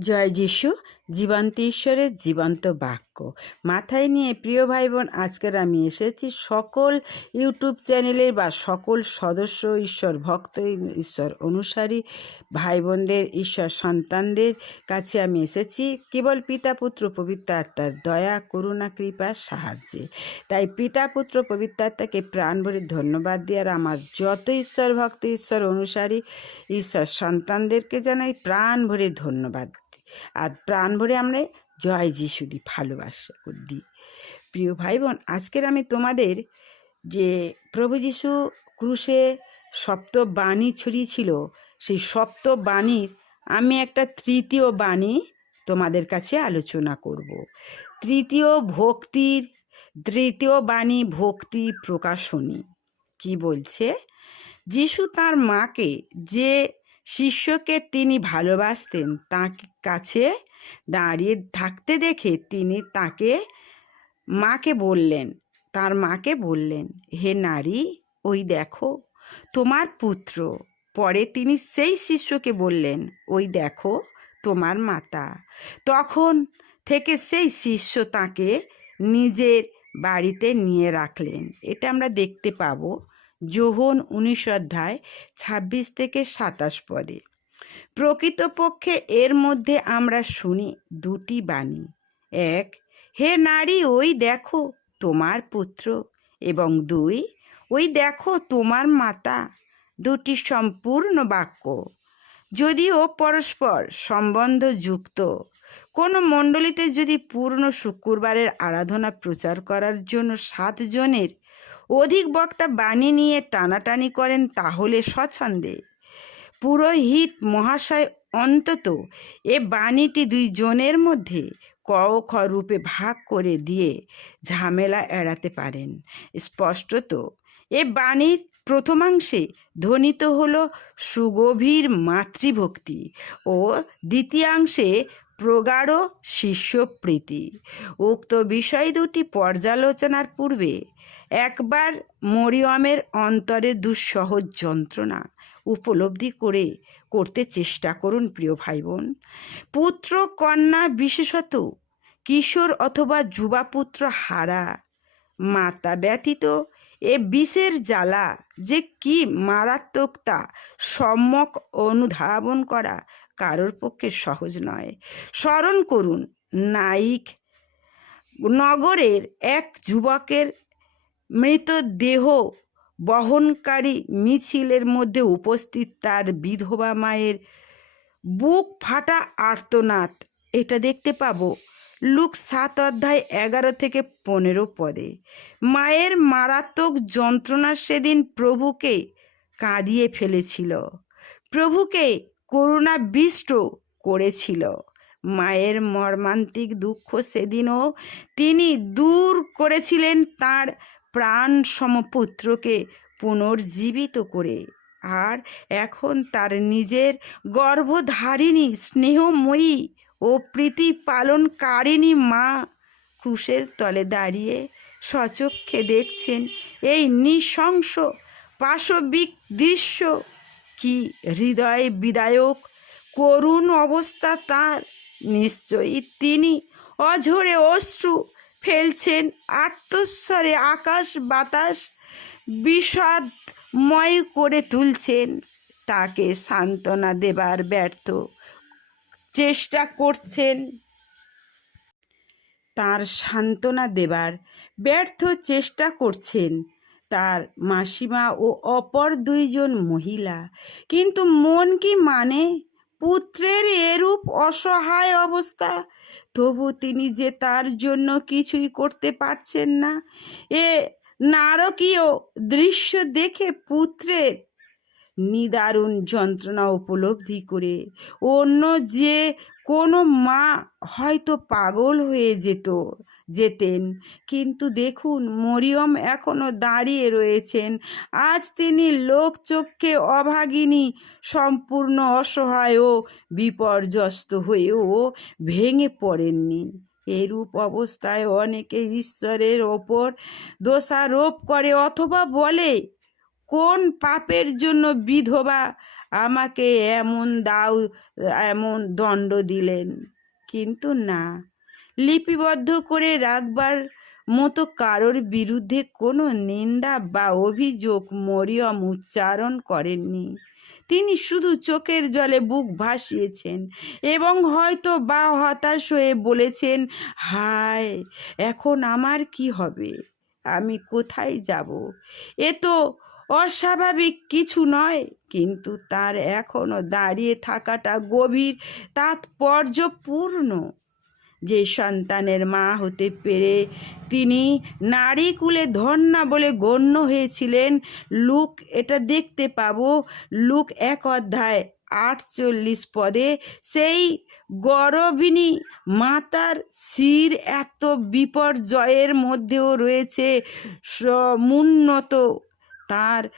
জয় যিশু, জীবন্ত ঈশ্বরের জীবন্ত বাক্য। মাথায় নিয়ে প্রিয় ভাই বোন আজকের আমি এসেছি সকল ইউটিউব চ্যানেলের বা সকল সদস্য ঈশ্বর, ভক্ত ঈশ্বর অনুসারী ভাই বোনদের ঈশ্বর সন্তানদের কাছে আমি এসেছি। কেবল পিতা, পুত্র, পবিত্র আত্মার দয়া, করুণা কৃপার সাহায্যে। তাই পিতা, পুত্র, পবিত্র আত্মাকে প্রাণ ভরে ধন্যবাদ দিয়ে আর আমার যত ঈশ্বর, ভক্ত ঈশ্বর অনুসারী ঈশ্বর সন্তানদেরকে জানাই প্রাণ ভরে ধন্যবাদ। আর প্রাণ ভরে আমরা জয় যিশু দি, ভালোবাসা দিই প্রিয় ভাই বোন আজকের আমি তোমাদের যে প্রভু যিশু ক্রুশে সপ্ত বাণী ছড়িয়েছিল, সেই সপ্ত বাণীর আমি একটা তৃতীয় বাণী তোমাদের কাছে আলোচনা করব। তৃতীয় ভক্তির, তৃতীয় বাণী ভক্তি প্রকাশনী। কি বলছে? যিশু তার মাকে যে শিষ্যকে তিনি ভালোবাসতেন। তার কাছে দাঁড়িয়ে থাকতে দেখে তিনি তাকে, মাকে বললেন, তার মাকে বললেন, হে নারী, ওই দেখো, তোমার পুত্র পরে তিনি সেই শিষ্যকে বললেন, ওই দেখো, তোমার মাতা তখন থেকে সেই শিষ্য তাকে নিজের বাড়িতে নিয়ে রাখলেন। এটা আমরা দেখতে পাবো। যোহন উনিশ অধ্যায় ছাব্বিশ থেকে সাতাশ পদে। প্রকৃতপক্ষে এর মধ্যে আমরা শুনি দুটি বাণী। এক, হে নারী, ওই দেখো তোমার পুত্র এবং দুই, ওই দেখো তোমার মাতা। দুটি সম্পূর্ণ বাক্য। যদিও পরস্পর সম্বন্ধ যুক্ত, কোনো মণ্ডলীতে যদি পূর্ণ শুক্রবারের আরাধনা প্রচার করার জন্য সাতজনের অধিক বক্তা বাণী নিয়ে টানাটানি করেন তাহলে স্বচ্ছন্দে পুরোহিত মহাশয় অন্তত এ বাণীটি দুইজনের মধ্যে ক খ রূপে ভাগ করে দিয়ে ঝামেলা এড়াতে পারেন। স্পষ্টত, এ বাণীর প্রথমাংশে ধ্বনিত হল সুগভীর মাতৃভক্তি ও দ্বিতীয়াংশে প্রগাঢ় শিষ্যপ্রীতি। উক্ত বিষয় দুটি পর্যালোচনার পূর্বে একবার মরিয়মের অন্তরের দুঃসহজ যন্ত্রণা উপলব্ধি করে করতে চেষ্টা করুন, প্রিয় ভাই বোন পুত্র কন্যা বিশেষত কিশোর অথবা যুবাপুত্র হারা, মাতা ব্যতীত এ বিষের জ্বালা যে কি মারাত্মক তা সম্যক অনুধাবন করা কারোর পক্ষে সহজ নয়। স্মরণ করুন, নাইক নগরের এক যুবকের মৃতদেহ বহনকারী মিছিলের মধ্যে উপস্থিত তার বিধবা মায়ের বুক ফাটা আর্তনাদ। এটা দেখতে পাবো লুক সাত অধ্যায় এগারো থেকে পনেরো পদে। মায়ের মারাত্মক যন্ত্রণা সেদিন প্রভুকে কাঁদিয়ে ফেলেছিল। প্রভুকে করুণাবিষ্ট করেছিল। মায়ের মর্মান্তিক দুঃখ সেদিনও তিনি দূর করেছিলেন তার প্রাণ সমপুত্রকে পুনর্জীবিত করে। আর এখন তার নিজের গর্ভধারিণী স্নেহময়ী ও প্রীতি পালনকারিণী মা ক্রুশের তলে দাঁড়িয়ে সচক্ষে দেখছেন এই নৃশংস পাশবিক দৃশ্য। কি হৃদয় বিদায়ক, করুণ অবস্থা তার। নিশ্চয়ই তিনি অঝরে অশ্রু ফেলছেন আত্মস্বরে আকাশ বাতাস বিষাদময় করে তুলছেন। তাকে সান্ত্বনা দেবার ব্যর্থ চেষ্টা করছেন। তার সান্ত্বনা দেবার ব্যর্থ চেষ্টা করছেন তার মাসিমা ও অপর দুইজন মহিলা। কিন্তু মন কি মানে? পুত্রের এরূপ অসহায় অবস্থা। তবু তিনি যে তার জন্য কিছুই করতে পারছেন না। এ নারকীয় দৃশ্য দেখে পুত্রের নিদারুণ যন্ত্রণা উপলব্ধি করে। অন্য যে কোনো মা হয়তো পাগল হয়ে যেত, যেতেন। কিন্তু দেখুন, মরিয়ম এখনও দাঁড়িয়ে রয়েছেন। আজ তিনি লোকচক্ষে অভাগিনী, সম্পূর্ণ অসহায় ও বিপর্যস্ত হয়েও ভেঙে পড়েননি। এরূপ অবস্থায় অনেকে ঈশ্বরের ওপর দোষারোপ করে অথবা বলে কোন পাপের জন্য বিধবা আমাকে এমন দাও, এমন দণ্ড দিলেন? কিন্তু না। লিপিবদ্ধ করে রাখবার মতো কারোর বিরুদ্ধে কোনো নিন্দা বা অভিযোগ মরিয়ম উচ্চারণ করেননি। তিনি শুধু চোখের জলে বুক ভাসিয়েছেন এবং হয়তো বা হতাশ হয়ে বলেছেন, হায়, এখন আমার কি হবে? আমি কোথায় যাব? এ তো অস্বাভাবিক কিছু নয়, কিন্তু তার এখনও দাঁড়িয়ে থাকাটা গভীর তাৎপর্যপূর্ণ। যে সন্তানের মা হতে পেরে তিনি নারী কুলে ধন্যা বলে গণ্য হয়েছিলেন, লুক এটা দেখতে পাবো। লুক এক অধ্যায় আটচল্লিশ পদে, সেই গরবিনী মাতার শির এত বিপর্যয়ের মধ্যেও রয়েছে সমুন্নত তার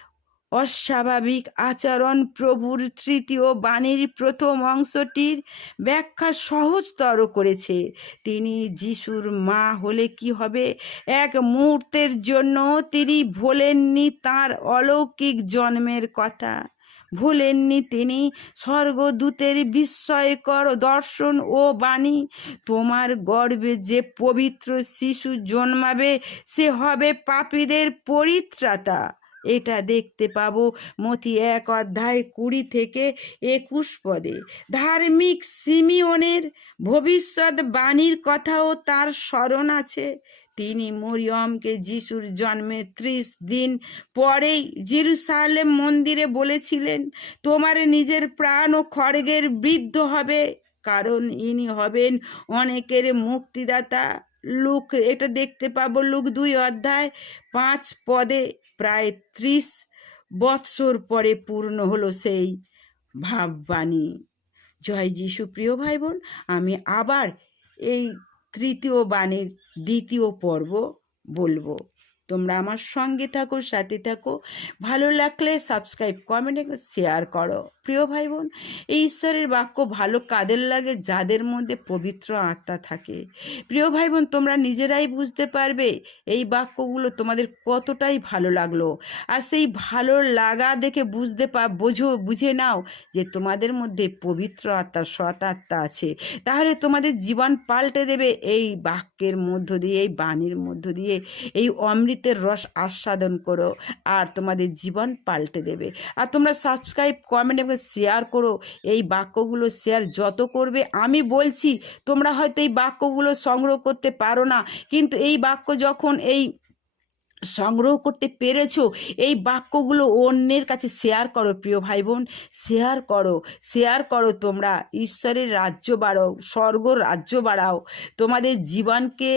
অস্বাভাবিক আচরণ প্রভুর তৃতীয় বাণীর প্রথম অংশটির ব্যাখ্যা সহজতর করেছে। তিনি যিশুর মা হলে কি হবে? এক মুহূর্তের জন্য তিনি ভোলেননি তার অলৌকিক জন্মের কথা। ভুলেননি তিনি স্বর্গদূতের বিস্ময়কর দর্শন ও বাণী। তোমার গর্বে যে পবিত্র শিশু জন্মাবে, সে হবে পাপীদের পরিত্রাতা। এটা দেখতে পাবো মতি এক অধ্যায় কুড়ি থেকে একুশ পদে। ধার্মিক সিমিওনের ভবিষ্যৎ বাণীর কথাও তার স্মরণ আছে। তিনি মরিয়মকে যিশুর জন্মের ত্রিশ দিন পরেই জিরুসালেম মন্দিরে বলেছিলেন, তোমার নিজের প্রাণ ও খড়গের বৃদ্ধ হবে, কারণ ইনি হবেন অনেকের মুক্তিদাতা। লুক, এটা দেখতে পাবো লুক দুই অধ্যায়, পাঁচ পদে প্রায় ত্রিশ বৎসর পরে পূর্ণ হলো সেই ভাববাণী। জয় যিশু প্রিয় ভাই বোন আমি আবার এই তৃতীয় বাণীর দ্বিতীয় পর্ব বলব। তোমরা আমার সঙ্গে থাকো, সাথে থাকো। ভালো লাগলে সাবস্ক্রাইব কমেন্ট শেয়ার করো। প্রিয় ভাই বোন এই ঈশ্বরের বাক্য ভালো কাদের লাগে? যাদের মধ্যে পবিত্র আত্মা থাকে। প্রিয় ভাই বোন তোমরা নিজেরাই বুঝতে পারবে এই বাক্যগুলো তোমাদের কতটাই ভালো লাগল। আর সেই ভালো লাগা দেখে বুঝতে পা, বোঝো, বুঝে নাও যে তোমাদের মধ্যে পবিত্র আত্মা সৎ আত্মা আছে। তাহলে তোমাদের জীবন পাল্টে দেবে এই বাক্যের মধ্য দিয়ে, এই বাণীর মধ্য দিয়ে। এই অমৃতের রস আস্বাদন করো আর তোমাদের জীবন পাল্টে দেবে। আর তোমরা সাবস্ক্রাইব কমেন্ট এবং শেয়ার করো, এই বাক্যগুলো শেয়ার যত করবে, আমি বলছি তোমরা হয়তো এই বাক্যগুলো সংগ্রহ করতে পারো না, কিন্তু এই বাক্য যখন এই সংগ্রহ করতে পেরেছ, এই বাক্যগুলো অন্যের কাছে শেয়ার করো প্রিয় ভাই বোন শেয়ার করো শেয়ার করো তোমরা, ঈশ্বরের রাজ্য বাড়াও, স্বর্গ রাজ্য বাড়াও, তোমাদের জীবনকে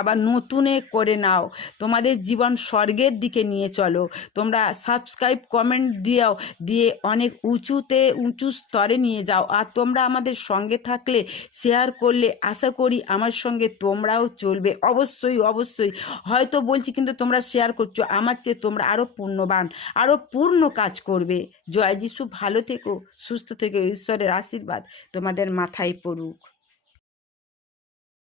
আবার নতুনে করে নাও, তোমাদের জীবন স্বর্গের দিকে নিয়ে চলো, তোমরা সাবস্ক্রাইব কমেন্ট দিও দিয়ে অনেক উঁচুতে, উঁচু স্তরে নিয়ে যাও, আর তোমরা আমাদের সঙ্গে থাকলে শেয়ার করলে, আশা করি আমার সঙ্গে তোমরাও চলবে, অবশ্যই অবশ্যই, হয়তো বলছি কিন্তু তোমরা শেয়ার করছ, আমার চেয়ে তোমরা আরও পূর্ণবান আরও পূর্ণ কাজ করবে। জয় যিশু, ভালো থেকো, সুস্থ থেকো, ঈশ্বরের আশীর্বাদ তোমাদের মাথায় পড়ুক।